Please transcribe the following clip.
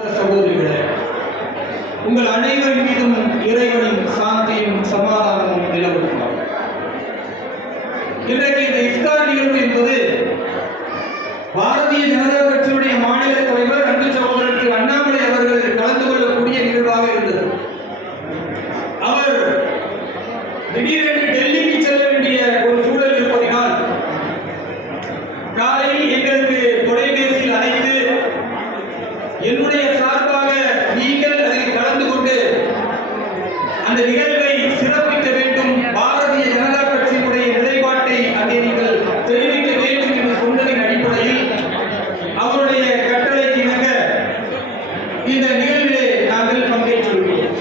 சகோதரிகளே, உங்கள் அனைவரின் மீதும் இறைவனின் சாந்தியும் சமாதானமும் நிலவுகிறார். இன்றைக்கு இந்த இஃப்தார் நிகழ்வு என்பது பாரதிய ஜனதா கட்சியுடைய மாநில தலைவர் அன்பு சகோதரர் திரு அண்ணாமலை அவர்கள் கலந்து கொள்ளக்கூடிய நிகழ்வாக இருந்தது. அவர் திடீரென்று டெல்லிக்கு செல்ல வேண்டிய ஒரு சூழல் இருப்பதினால் காலையில் எங்களுக்கு தொலைபேசியில் அழைத்து என்னுடைய சார்பாக நீங்கள் அதில் கலந்து கொண்டு அந்த நிகழ்வை சிறப்பிக்க வேண்டும், பாரதிய ஜனதா கட்சியினுடைய நிலைப்பாட்டை அங்கே நீங்கள் தெரிவிக்க வேண்டும் என்று சொன்னதின் அடிப்படையில் அவருடைய கட்டளைக்கு இணங்க இந்த நிகழ்விலே நாங்கள் பங்கேற்றுள்ளோம்.